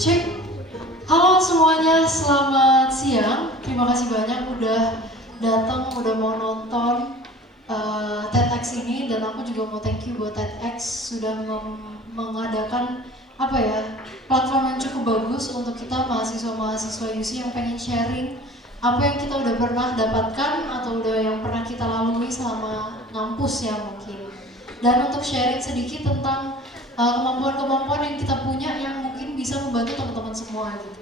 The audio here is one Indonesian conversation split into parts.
Cek. Halo semuanya, selamat siang. Terima kasih banyak udah datang, udah mau nonton TEDx ini, dan aku juga mau thank you buat TEDx sudah mengadakan platform yang cukup bagus untuk kita mahasiswa-mahasiswa UC yang pengen sharing apa yang kita udah pernah dapatkan atau udah yang pernah kita lalui selama ngampus ya mungkin. Dan untuk sharing sedikit tentang kemampuan-kemampuan yang kita punya yang mungkin bisa membantu teman-teman semua gitu.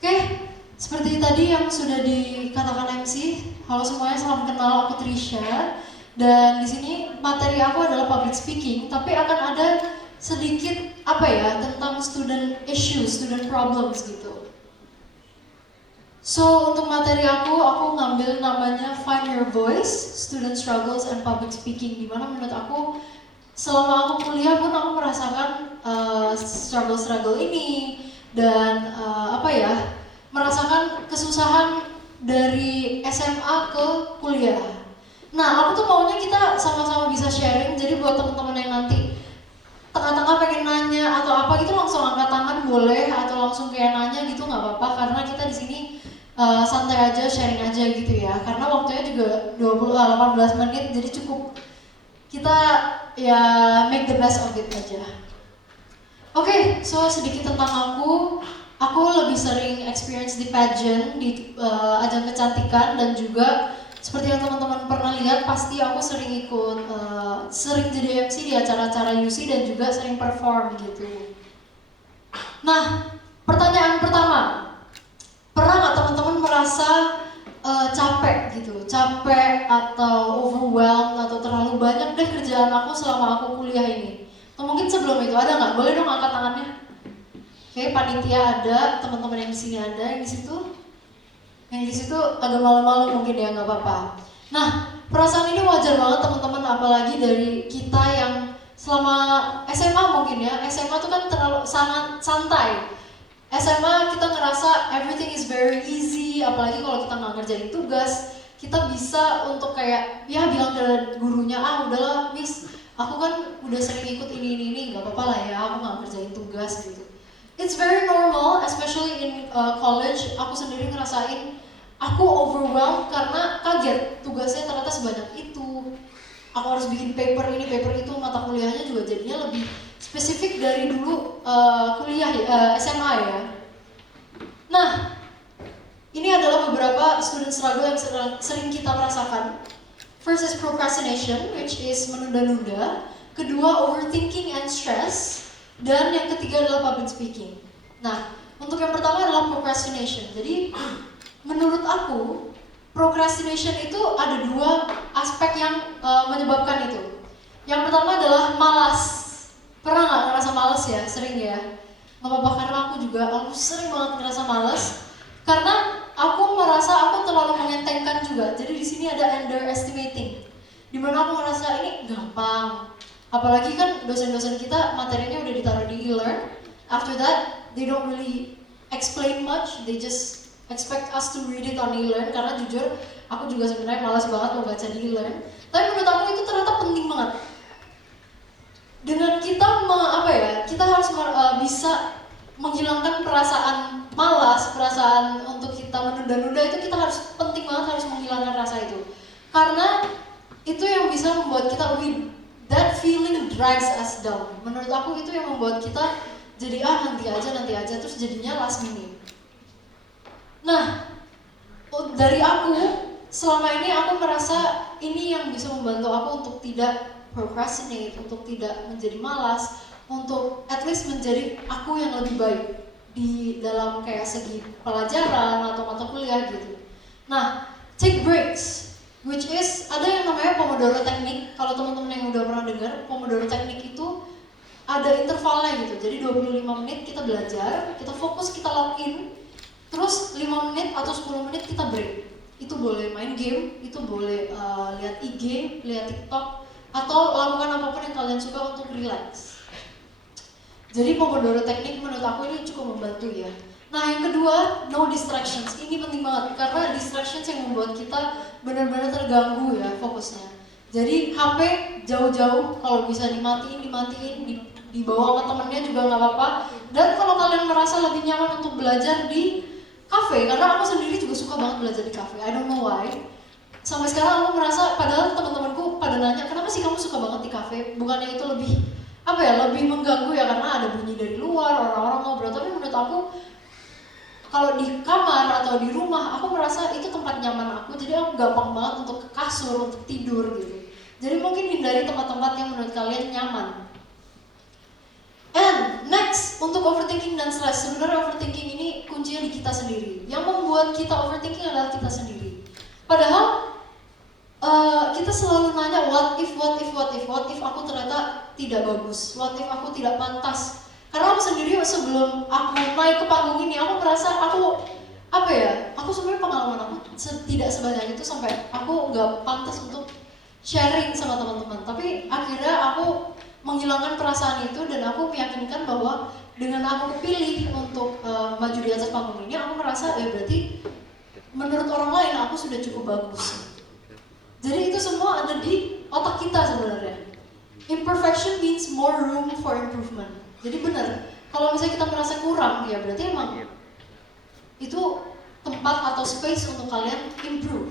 Oke, seperti tadi yang sudah dikatakan MC, halo semuanya, salam kenal, aku Trisha. Dan di sini materi aku adalah public speaking, tapi akan ada sedikit tentang student issues, student problems gitu. So untuk materi aku ngambil namanya Find Your Voice, Student Struggles and Public Speaking, dimana menurut aku selama aku kuliah pun aku merasakan struggle ini dan merasakan kesusahan dari SMA ke kuliah. Nah, aku tuh maunya kita sama-sama bisa sharing, jadi buat teman-teman yang nanti tengah-tengah pengen nanya atau apa gitu langsung angkat tangan boleh, atau langsung kayak nanya gitu nggak apa-apa, karena kita di sini santai aja, sharing aja gitu ya. Karena waktunya juga 18 menit, jadi cukup kita ya make the best of it aja. Oke, so sedikit tentang aku. Aku lebih sering experience di pageant, di ajang kecantikan, dan juga seperti yang teman-teman pernah lihat, pasti aku sering ikut, sering jadi MC di acara-acara UC dan juga sering perform gitu. Nah, pertanyaan pertama, pernah nggak teman-teman merasa capek gitu, capek atau overwhelmed atau terlalu banyak deh kerjaan aku selama aku kuliah ini? Atau mungkin sebelum itu ada nggak? Boleh dong angkat tangannya. Oke, panitia ada, teman-teman yang di sini ada, yang di situ agak malu-malu mungkin ya, nggak apa-apa. Nah, perasaan ini wajar banget teman-teman, apalagi dari kita yang selama SMA mungkin ya. SMA tuh kan terlalu sangat santai. SMA kita ngerasa everything is very easy, apalagi kalau kita nggak ngerjain tugas, kita bisa untuk kayak ya bilang ke gurunya, udahlah miss, aku kan udah sering ikut ini, nggak apa-apa lah ya, aku nggak ngerjain tugas gitu. It's very normal, especially in college. Aku sendiri ngerasain aku overwhelmed karena kaget tugasnya ternyata sebanyak itu. Aku harus bikin paper ini, paper itu, mata kuliahnya juga jadinya lebih spesifik dari dulu kuliah SMA ya. Nah, ini adalah beberapa student struggle yang sering kita rasakan. First is procrastination, which is menunda-nunda. Kedua, overthinking and stress. Dan yang ketiga adalah public speaking. Nah, untuk yang pertama adalah procrastination. Jadi, menurut aku, procrastination itu ada dua aspek yang menyebabkan itu. Yang pertama adalah malas. Pernah nggak ngerasa malas ya? Sering ya? Gak apa-apa, karena aku sering banget ngerasa malas. Karena aku merasa aku terlalu mengentengkan juga. Jadi di sini ada underestimating. Dimana aku merasa ini gampang. Apalagi kan dosen-dosen kita materinya udah ditaruh di e-learn. After that, they don't really explain much. They just expect us to read it on e-learn. Karena jujur, aku juga sebenarnya malas banget mau baca di e-learn. Tapi menurut aku itu ternyata penting banget. Dengan kita kita harus bisa menghilangkan perasaan malas, perasaan untuk kita menunda-nunda itu kita harus penting banget harus menghilangkan rasa itu. Karena itu yang bisa membuat kita that feeling drags us down. Menurut aku itu yang membuat kita jadi nanti aja terus jadinya last minute. Nah, dari aku selama ini aku merasa ini yang bisa membantu aku untuk tidak procrastinate, untuk tidak menjadi malas, untuk at least menjadi aku yang lebih baik di dalam kayak segi pelajaran atau mata kuliah gitu. Nah, take breaks, which is ada yang namanya Pomodoro Technique. Kalau teman-teman yang udah pernah dengar, Pomodoro Technique itu ada intervalnya gitu. Jadi 25 menit kita belajar, kita fokus, kita login, terus 5 menit atau 10 menit kita break. Itu boleh main game, itu boleh lihat IG, lihat TikTok, atau lakukan apapun yang kalian suka untuk relax. Jadi Pomodoro Technique menurut aku ini cukup membantu ya. Nah, yang kedua, no distractions. Ini penting banget karena distractions yang membuat kita benar-benar terganggu ya fokusnya. Jadi HP jauh-jauh, kalau bisa dimatiin, dibawa sama temennya juga nggak apa-apa. Dan kalau kalian merasa lebih nyaman untuk belajar di kafe, karena aku sendiri juga suka banget belajar di kafe, I don't know why. Sampai sekarang aku merasa, padahal teman-temanku pada nanya, kenapa sih kamu suka banget di kafe? Bukannya itu lebih, apa ya, lebih mengganggu ya karena ada bunyi dari luar, orang-orang ngobrol. Tapi menurut aku, kalau di kamar atau di rumah, aku merasa itu tempat nyaman aku, jadi aku gampang banget untuk ke kasur, untuk tidur gitu. Jadi mungkin hindari tempat-tempat yang menurut kalian nyaman. And next, untuk overthinking dan stress, sebenarnya overthinking ini kuncinya di kita sendiri. Yang membuat kita overthinking adalah kita sendiri. Padahal kita selalu nanya what if aku ternyata tidak bagus, what if aku tidak pantas. Karena aku sendiri sebelum aku naik ke panggung ini, aku merasa aku sebenarnya pengalaman aku tidak sebanyak itu sampai aku nggak pantas untuk sharing sama teman-teman. Tapi akhirnya aku menghilangkan perasaan itu dan aku meyakinkan bahwa dengan aku kepilih untuk maju di atas panggung ini, aku merasa berarti menurut orang lain aku sudah cukup bagus. Jadi itu semua ada di otak kita sebenarnya. Imperfection means more room for improvement. Jadi benar, kalau misalnya kita merasa kurang, ya berarti emang itu tempat atau space untuk kalian improve.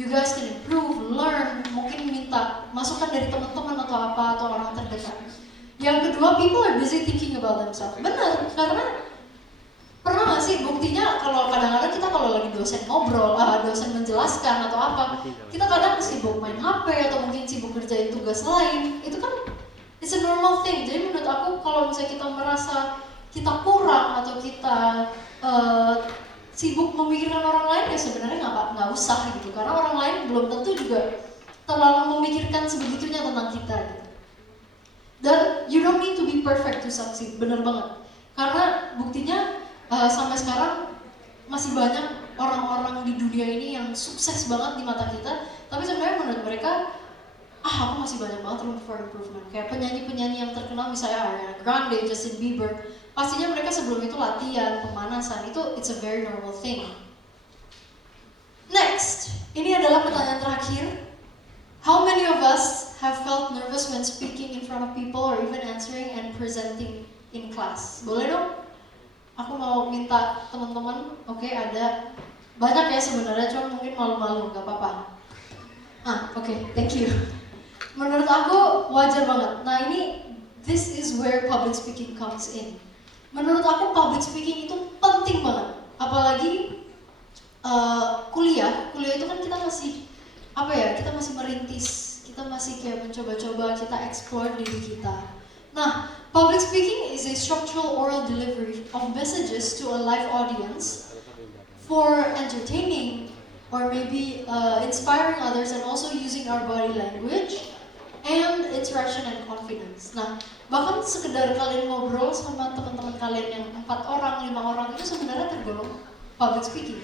You guys can improve, learn, mungkin minta masukan dari teman-teman atau apa, atau orang terdekat. Yang kedua, people are busy thinking about themselves. Benar, karena pernah nggak sih buktinya kalau kadang-kadang kita kalau lagi dosen ngobrol, dosen menjelaskan atau apa, kita kadang sibuk main HP atau mungkin sibuk kerjain tugas lain. Itu kan it's a normal thing. Jadi menurut aku kalau misalnya kita merasa kita kurang atau kita sibuk memikirkan orang lain, ya sebenarnya nggak usah gitu, karena orang lain belum tentu juga terlalu memikirkan sebegitunya tentang kita gitu. Dan you don't need to be perfect to succeed, bener banget. Karena buktinya sampai sekarang masih banyak orang-orang di dunia ini yang sukses banget di mata kita, tapi sebenarnya menurut mereka aku masih banyak banget room for improvement. Kayak penyanyi-penyanyi yang terkenal misalnya Ariana Grande, Justin Bieber, pastinya mereka sebelum itu latihan, pemanasan, itu it's a very normal thing. Next, ini adalah pertanyaan terakhir. How many of us have felt nervous when speaking in front of people or even answering and presenting in class? Boleh dong? Aku mau minta teman-teman, oke, ada banyak ya sebenarnya, cuma mungkin malu-malu, gak apa-apa. Oke, thank you. Menurut aku wajar banget. Nah ini, this is where public speaking comes in. Menurut aku public speaking itu penting banget. Apalagi kuliah itu kan kita masih kita masih merintis, kita masih kayak mencoba-coba, kita explore diri kita. Nah, public speaking is a structural oral delivery of messages to a live audience for entertaining or maybe inspiring others and also using our body language and interaction and confidence. Nah, bahkan sekedar kalian ngobrol sama teman-teman kalian yang 4 orang, 5 orang itu sebenarnya tergolong public speaking.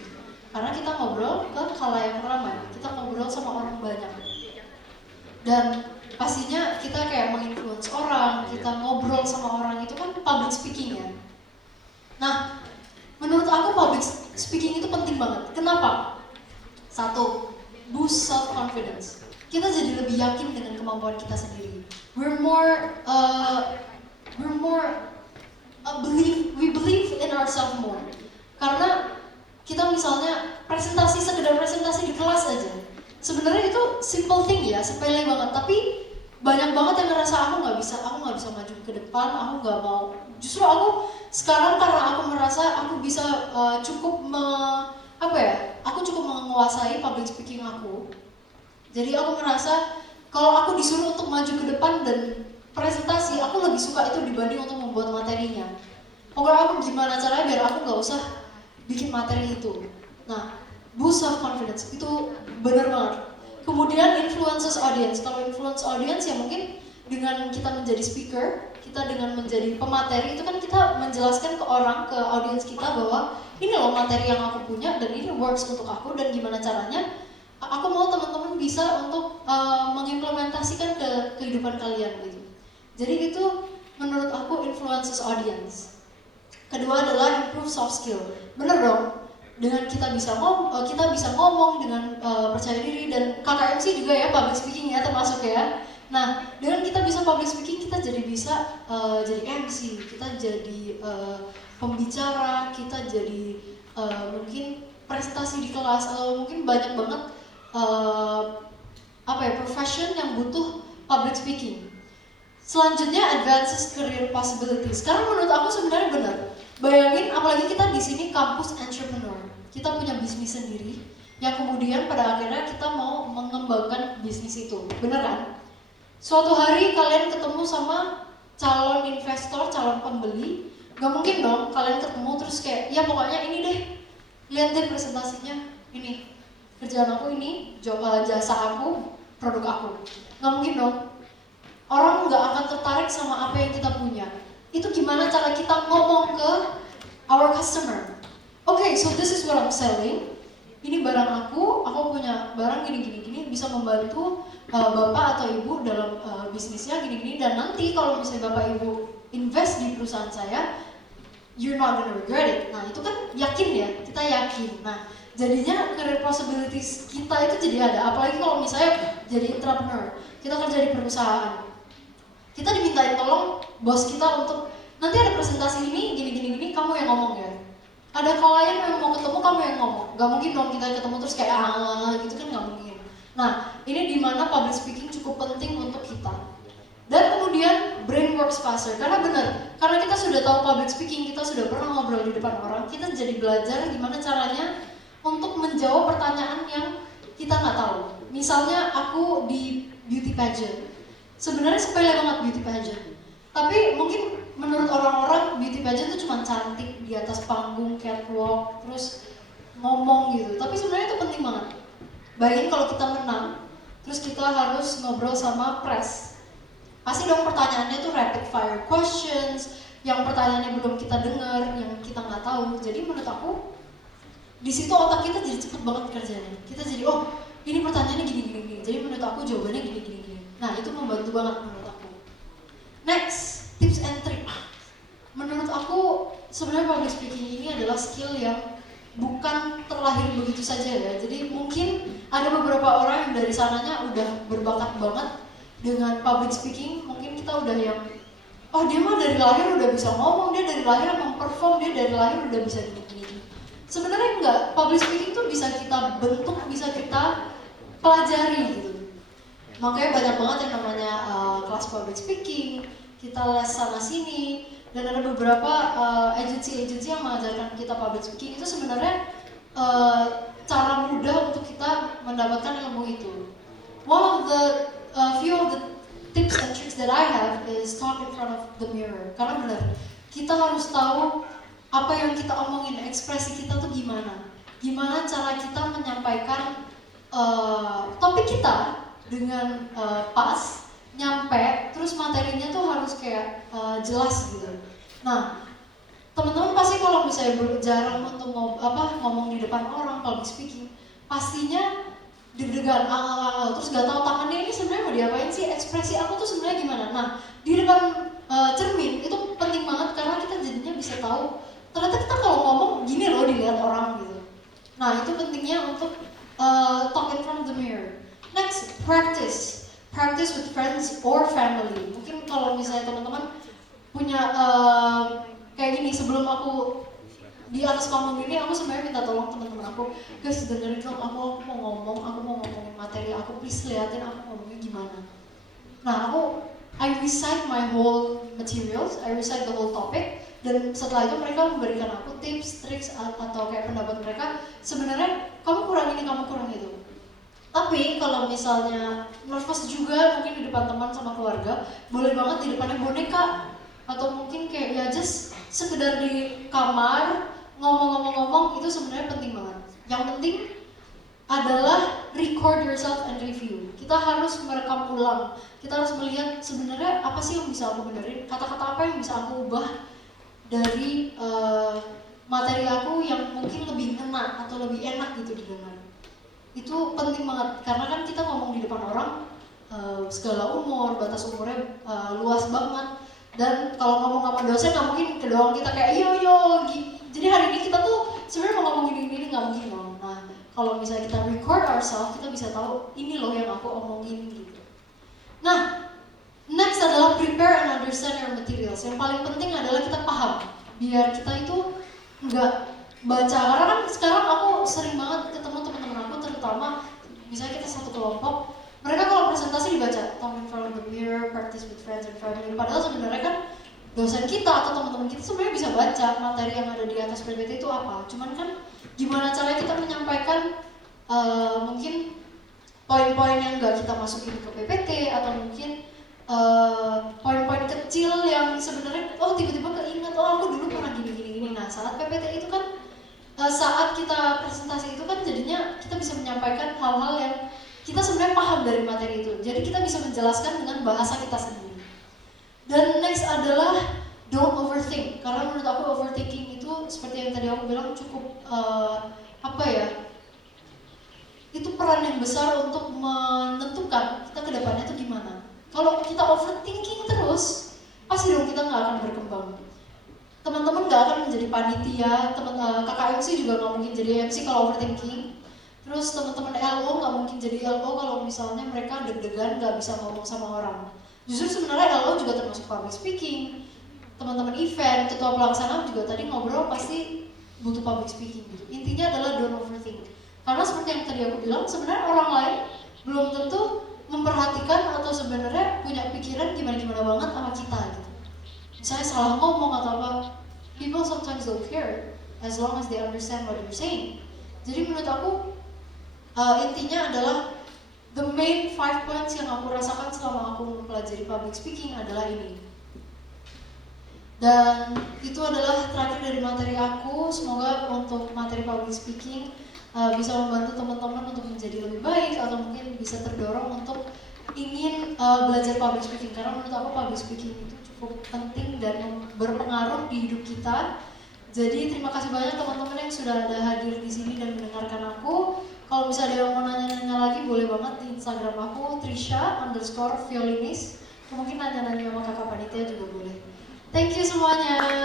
Karena kita ngobrol ke khalayak ramai, kita ngobrol sama orang banyak. Dan pastinya kita kayak menginfluence orang, kita ngobrol sama orang, itu kan public speaking ya. Nah, menurut aku public speaking itu penting banget. Kenapa? 1, boost self-confidence. Kita jadi lebih yakin dengan kemampuan kita sendiri. We believe in ourselves more. Karena kita misalnya sekedar presentasi di kelas aja. Sebenarnya itu simple thing ya, sepele banget. Tapi banyak banget yang ngerasa aku nggak bisa maju ke depan, aku nggak mau. Justru aku sekarang karena aku merasa aku bisa aku cukup menguasai public speaking aku. Jadi aku merasa kalau aku disuruh untuk maju ke depan dan presentasi, aku lebih suka itu dibanding untuk membuat materinya. Pokoknya aku gimana caranya biar aku nggak usah bikin materi itu. Nah, boost self confidence itu benar banget. Kemudian influences audience. Kalau influence audience ya mungkin dengan kita menjadi speaker, kita dengan menjadi pemateri, itu kan kita menjelaskan ke orang, ke audience kita bahwa ini loh materi yang aku punya dan ini works untuk aku dan gimana caranya aku mau teman-teman bisa untuk mengimplementasikan ke kehidupan kalian gitu. Jadi itu menurut aku influences audience. Kedua adalah improve soft skill. Bener dong, dengan kita bisa ngomong dengan percaya diri, dan KKMC juga ya public speaking ya termasuk ya. Nah, dengan kita bisa public speaking, kita jadi bisa bisa jadi MC, kita jadi pembicara, kita jadi mungkin prestasi di kelas, atau mungkin banyak banget profession yang butuh public speaking. Selanjutnya advances career possibilities. Karena menurut aku sebenarnya benar. Bayangin apalagi kita di sini kampus entrepreneur. Kita punya bisnis sendiri yang kemudian pada akhirnya kita mau mengembangkan bisnis itu. Benar kan? Suatu hari kalian ketemu sama calon investor, calon pembeli, gak mungkin dong kalian ketemu terus kayak, ya pokoknya ini deh, lihat deh presentasinya, ini kerjaan aku ini, jasa aku, produk aku. Gak mungkin dong. Orang nggak akan tertarik sama apa yang kita punya. Itu gimana cara kita ngomong ke our customer. Okay, so this is what I'm selling. Ini barang aku punya barang gini, bisa membantu bapak atau ibu dalam bisnisnya gini, dan nanti kalau misalnya bapak ibu invest di perusahaan saya, you're not gonna regret it. Nah itu kan yakin ya, kita yakin. Nah jadinya career possibilities kita itu jadi ada. Apalagi kalau misalnya jadi entrepreneur, kita kerja di perusahaan. Kita dimintain tolong bos kita untuk nanti ada presentasi ini gini, kamu yang ngomong ya. Ada klien yang mau ketemu, kamu yang ngomong. Gak mungkin dong kita ketemu terus kayak gitu kan, gak mungkin. Nah ini dimana public speaking cukup penting untuk kita. Dan kemudian brain works faster, karena benar, karena kita sudah tahu public speaking, kita sudah pernah ngobrol di depan orang, kita jadi belajar gimana caranya untuk menjawab pertanyaan yang kita nggak tahu. Misalnya aku di beauty pageant. Sebenarnya sepele banget beauty pageant, tapi mungkin menurut orang-orang beauty pageant itu cuma cantik di atas panggung, catwalk, terus ngomong gitu. Tapi sebenarnya itu penting banget. Bayangin kalau kita menang, terus kita harus ngobrol sama press. Pasti dong pertanyaannya tuh rapid fire questions, yang pertanyaannya belum kita dengar, yang kita nggak tahu. Jadi menurut aku, di situ otak kita jadi cepet banget kerjanya. Kita jadi, oh ini pertanyaannya gini. Jadi menurut aku jawabannya gini. Nah itu membantu banget menurut aku. Next, tips and trick. Menurut aku sebenarnya public speaking ini adalah skill yang bukan terlahir begitu saja ya. Jadi mungkin ada beberapa orang yang dari sananya udah berbakat banget dengan public speaking. Mungkin kita udah yang, oh dia mah dari lahir udah bisa ngomong, dia dari lahir memperform, dia dari lahir udah bisa gini. Sebenarnya enggak, public speaking itu bisa kita bentuk, bisa kita pelajari gitu. Makanya banyak banget yang namanya kelas public speaking, kita les sana sini, dan ada beberapa agensi-agensi yang mengajarkan kita public speaking. Itu sebenarnya cara mudah untuk kita mendapatkan ilmu itu. One of the few of the tips and tricks that I have is talk in front of the mirror. Karena benar, kita harus tahu apa yang kita omongin, ekspresi kita tuh gimana. Gimana cara kita menyampaikan topik kita dengan pas, nyampe, terus materinya tuh harus kayak jelas gitu. Nah, teman-teman pasti kalau misalnya jarang untuk ngomong di depan orang, public speaking, pastinya deg-degan, terus gak tahu tangannya ini sebenarnya mau diapain sih, ekspresi aku tuh sebenarnya gimana. Nah, di depan cermin itu penting banget karena kita jadinya bisa tahu ternyata kita kalau ngomong gini loh dilihat orang gitu. Nah, itu pentingnya untuk talk in front of the mirror. Next, practice with friends or family. Mungkin kalau misalnya teman-teman punya kayak gini, sebelum aku di atas panggung ini, aku sebenarnya minta tolong teman-teman aku, guys dengerin dong, aku mau ngomongin materi aku, please liatin aku ngomongnya gimana. Nah I recite my whole materials, I recite the whole topic, dan setelah itu mereka memberikan aku tips, tricks atau kayak pendapat mereka. Sebenarnya kamu kurang ini, kamu kurang itu. Tapi kalau misalnya nervous juga mungkin di depan teman sama keluarga, boleh banget di depannya boneka, atau mungkin kayak ya just sekedar di kamar ngomong-ngomong, itu sebenarnya penting banget. Yang penting adalah record yourself and review. Kita harus merekam ulang, kita harus melihat sebenarnya apa sih yang bisa aku benerin, kata-kata apa yang bisa aku ubah dari materi aku yang mungkin lebih ngena atau lebih enak gitu didengar. Itu penting banget, karena kan kita ngomong di depan orang, segala umur, batas umurnya luas banget. Dan kalau ngomong sama dosen nggak mungkin ke doang kita kayak yo jadi hari ini kita tuh sebenarnya mau ngomong gini nggak mungkin dong. Nah kalau misalnya kita record ourselves, kita bisa tahu ini loh yang aku omongin gitu. Nah next adalah prepare and understand goals. Yang paling penting adalah kita paham, biar kita itu nggak baca. Karena kan sekarang aku sering banget ketemu teman-teman aku, terutama misalnya kita satu kelompok, mereka kalau presentasi dibaca talk in front of the mirror, practice with friends and family. Padahal sebenarnya kan dosen kita atau teman-teman kita sebenarnya bisa baca materi yang ada di atas PPT itu apa. Cuman kan gimana caranya kita menyampaikan mungkin poin-poin yang nggak kita masukin ke PPT, atau mungkin poin-poin kecil yang sebenarnya tiba-tiba keinget, aku dulu pernah gini. Nah, saat PPT itu kan saat kita presentasi itu kan jadinya kita bisa menyampaikan hal-hal yang kita sebenarnya paham dari materi itu. Jadi kita bisa menjelaskan dengan bahasa kita sendiri. Dan next adalah don't overthink. Karena menurut aku overthinking itu seperti yang tadi aku bilang cukup itu peran yang besar untuk menentukan kita kedepannya itu gimana. Kalau kita overthinking terus, pasti dong kita nggak akan berkembang. Teman-teman nggak akan menjadi panitia, kakak MC juga nggak mungkin jadi MC kalau overthinking. Terus teman-teman LO nggak mungkin jadi LO kalau misalnya mereka deg-degan nggak bisa ngomong sama orang. Justru sebenarnya LO juga termasuk public speaking. Teman-teman event, ketua pelaksana juga tadi ngobrol pasti butuh public speaking gitu. Intinya adalah don't overthink. Karena seperti yang tadi aku bilang, sebenarnya orang lain belum tentu memperhatikan atau sebenarnya punya pikiran gimana-gimana banget sama kita gitu. Misalnya salah ngomong atau apa, people sometimes don't care as long as they understand what you're saying. Jadi menurut aku intinya adalah the main 5 points yang aku rasakan selama aku mempelajari public speaking adalah ini. Dan itu adalah terakhir dari materi aku. Semoga untuk materi public speaking bisa membantu teman-teman untuk menjadi lebih baik, atau mungkin bisa terdorong untuk ingin belajar public speaking. Karena menurut aku public speaking itu cukup penting dan berpengaruh di hidup kita. Jadi terima kasih banyak teman-teman yang sudah ada hadir di sini dan mendengarkan aku. Kalau misalnya ada yang mau nanya-nanya lagi, boleh banget di Instagram aku, Trisha_violinis. Mungkin nanya-nanya sama kakak panitia juga boleh. Thank you semuanya.